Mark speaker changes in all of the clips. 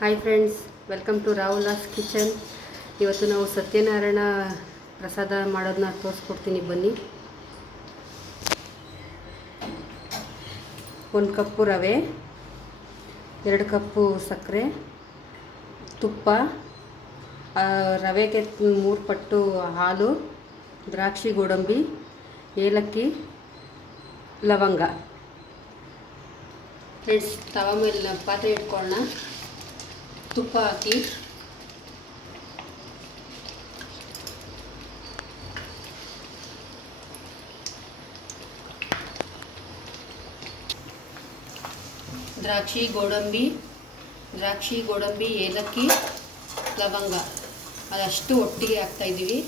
Speaker 1: Hi friends welcome to Rahul's kitchen ಇವತ್ತು ನಾವು ಸತ್ಯನಾರಾಯಣ ಪ್ರಸಾದ ಮಾಡೋದನ್ನ ತೋರಿಸ್ಕೊಡ್ತೀನಿ, ಬನ್ನಿ. ಒಂದು ಕಪ್ಪು ರವೆ, ಎರಡು ಕಪ್ಪು ಸಕ್ಕರೆ, ತುಪ್ಪ ರವೆಗೆ ಮೂರು ಪಟ್ಟು ಹಾಲು, ದ್ರಾಕ್ಷಿ ಗೋಡಂಬಿ, ಏಲಕ್ಕಿ, ಲವಂಗ. ಫ್ರೆಂಡ್ಸ್ ತವ ಮೇಲೆ ಪಾತ್ರೆ ಇಟ್ಕೊಳ್ಳೋಣ. ತುಪ್ಪ ಹಾಕಿ ದ್ರಾಕ್ಷಿ, ಗೋಡಂಬಿ ದ್ರಾಕ್ಷಿ, ಗೋಡಂಬಿ, ಏಲಕ್ಕಿ, ಲವಂಗ. ಅದಷ್ಟು ಒಟ್ಟಿಗೆ ಹಾಕ್ತಾ ಇದ್ದೀವಿ.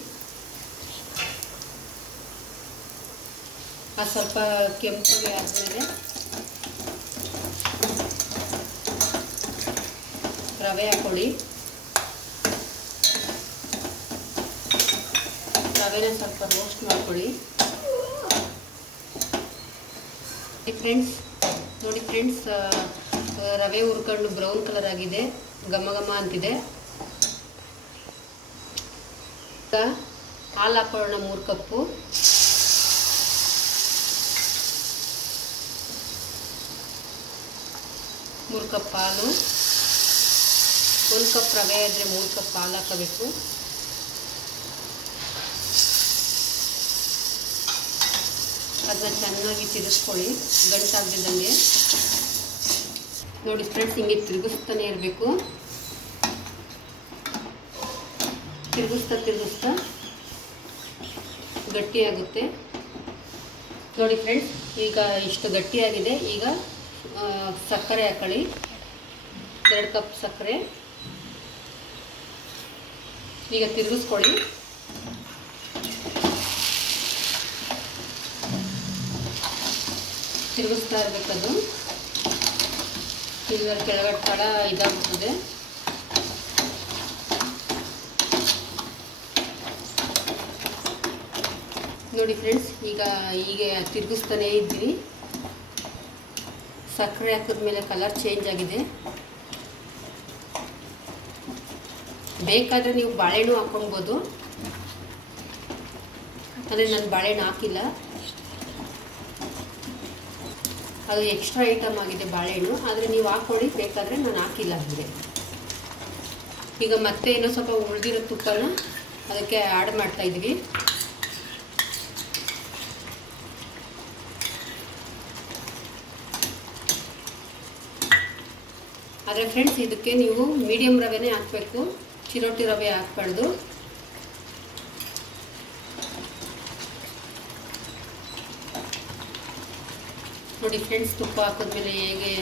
Speaker 1: ಅದು ಸ್ವಲ್ಪ ಕೆಂಪಗೆ ಆದಮೇಲೆ ರವೆ ಹಾಕೊಳ್ಳಿ. ರವೆನ ಸ್ವಲ್ಪ ರೋಸ್ಟ್ ಮಾಡ್ಕೊಳ್ಳಿ. ಫ್ರೆಂಡ್ಸ್ ನೋಡಿ ಫ್ರೆಂಡ್ಸ್ ರವೆ ಹುರ್ಕೊಂಡು ಬ್ರೌನ್ ಕಲರ್ ಆಗಿದೆ. ಘಮ ಘಮ ಅಂತಿದೆ. ಈಗ ಹಾಲು ಹಾಕೊಳ್ಳೋಣ ಮೂರು ಕಪ್ಪು. ಮೂರು ಕಪ್ ಹಾಲು. ಒಂದು ಕಪ್ ರವೆ ಆದರೆ ಮೂರು ಕಪ್ ಹಾಲು ಹಾಕಬೇಕು. ಅದನ್ನ ಚೆನ್ನಾಗಿ ತಿರುಗಿಸ್ಕೊಳ್ಳಿ ಗಂಟಾಗ್ದಿದ್ದಂಗೆ. ನೋಡಿ ಫ್ರೆಂಡ್ಸ್ ಹಿಂಗೆ ತಿರುಗಿಸ್ತಾನೆ ಇರಬೇಕು. ತಿರುಗಿಸ್ತಾ ತಿರುಗಿಸ್ತಾ ಗಟ್ಟಿಯಾಗುತ್ತೆ. ನೋಡಿ ಫ್ರೆಂಡ್ಸ್ ಈಗ ಇಷ್ಟು ಗಟ್ಟಿಯಾಗಿದೆ. ಈಗ ಸಕ್ಕರೆ ಹಾಕೊಳ್ಳಿ. ಎರಡು ಕಪ್ ಸಕ್ಕರೆ. ಈಗ ತಿರುಗಿಸ್ಕೊಳ್ಳಿ. ತಿರುಗಿಸ್ತಾ ಇರಬೇಕದು. ಸಿಲ್ವರ್ ಕೆಳಗಡೆ ತಳ ಇದಾಗ್ತದೆ. ನೋಡಿ ಫ್ರೆಂಡ್ಸ್, ಈಗ ಹೀಗೆ ತಿರುಗಿಸ್ತಾನೇ ಇದ್ದೀವಿ ಸಕ್ಕರೆ ಹಾಕಿದ್ಮೇಲೆ ಕಲರ್ ಚೇಂಜ್ ಆಗಿದೆ. ಬೇಕಾದರೆ ನೀವು ಬಾಳೆಹಣ್ಣು ಹಾಕೊಳ್ಬೋದು. ಅಂದರೆ ನಾನು ಬಾಳೆಹಣ್ಣು ಹಾಕಿಲ್ಲ. ಅದು ಎಕ್ಸ್ಟ್ರಾ ಐಟಮ್ ಆಗಿದೆ ಬಾಳೆಹಣ್ಣು. ಆದರೆ ನೀವು ಹಾಕ್ಕೊಳ್ಳಿ ಬೇಕಾದರೆ ನಾನು ಹಾಕಿಲ್ಲ ಅಂದರೆ ಈಗ ಮತ್ತೆ ಏನೋ ಸ್ವಲ್ಪ ಉಳಿದಿರೋ ತುಪ್ಪನ ಅದಕ್ಕೆ ಆ್ಯಡ್ ಮಾಡ್ತಾ ಇದ್ವಿ. ಆದರೆ ಫ್ರೆಂಡ್ಸ್ ಇದಕ್ಕೆ ನೀವು ಮೀಡಿಯಮ್ ರವೆನೇ ಹಾಕಬೇಕು. ಚಿರೋಟಿ ರವೆ ಹಾಕ್ಬಾರ್ದು. ನೋಡಿ ಫ್ರೆಂಡ್ಸ್, ತುಪ್ಪ ಹಾಕಿದ್ಮೇಲೆ ಹೇಗೆ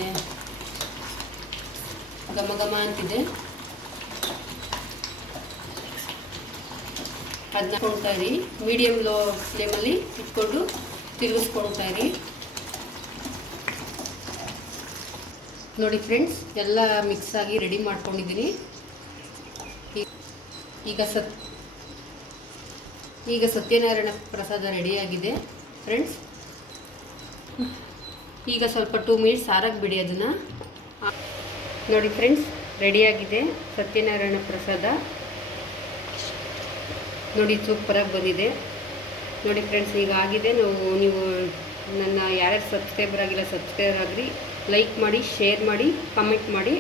Speaker 1: ಘಮ ಘಮ ಅಂತಿದೆ. ಅದನ್ನ ಕೊಡ್ತಾ ಇರಿ. ಮೀಡಿಯಮ್ ಲೋ ಫ್ಲೇಮಲ್ಲಿ ಇಟ್ಕೊಂಡು ತಿರುಗಿಸ್ಕೊಳ್ತಾ ಇರಿ. ನೋಡಿ ಫ್ರೆಂಡ್ಸ್, ಎಲ್ಲ ಮಿಕ್ಸ್ ಆಗಿ ರೆಡಿ ಮಾಡ್ಕೊಂಡಿದ್ದೀನಿ. ಈಗ ಸತ್, ಈಗ ಸತ್ಯನಾರಾಯಣ ಪ್ರಸಾದ ರೆಡಿಯಾಗಿದೆ ಫ್ರೆಂಡ್ಸ್ ಈಗ ಸ್ವಲ್ಪ ಟೂ ಮಿನಿಟ್ಸ್ ಸಾರಾಗಿ ಬಿಡಿ ಅದನ್ನು. ನೋಡಿ ಫ್ರೆಂಡ್ಸ್ ರೆಡಿಯಾಗಿದೆ ಸತ್ಯನಾರಾಯಣ ಪ್ರಸಾದ. ನೋಡಿ ಸೂಪರಾಗಿ ಬಂದಿದೆ. ನೋಡಿ ಫ್ರೆಂಡ್ಸ್ ಈಗ ಆಗಿದೆ. ನಾವು, ನೀವು ನನ್ನ ಯಾರ್ಯಾರು ಸಬ್ಸ್ಕ್ರೈಬರ್ ಆಗಿಲ್ಲ ಸಬ್ಸ್ಕ್ರೈಬರ್ ಆಗಿರಿ. ಲೈಕ್ ಮಾಡಿ ಶೇರ್ ಮಾಡಿ ಕಮೆಂಟ್ ಮಾಡಿ.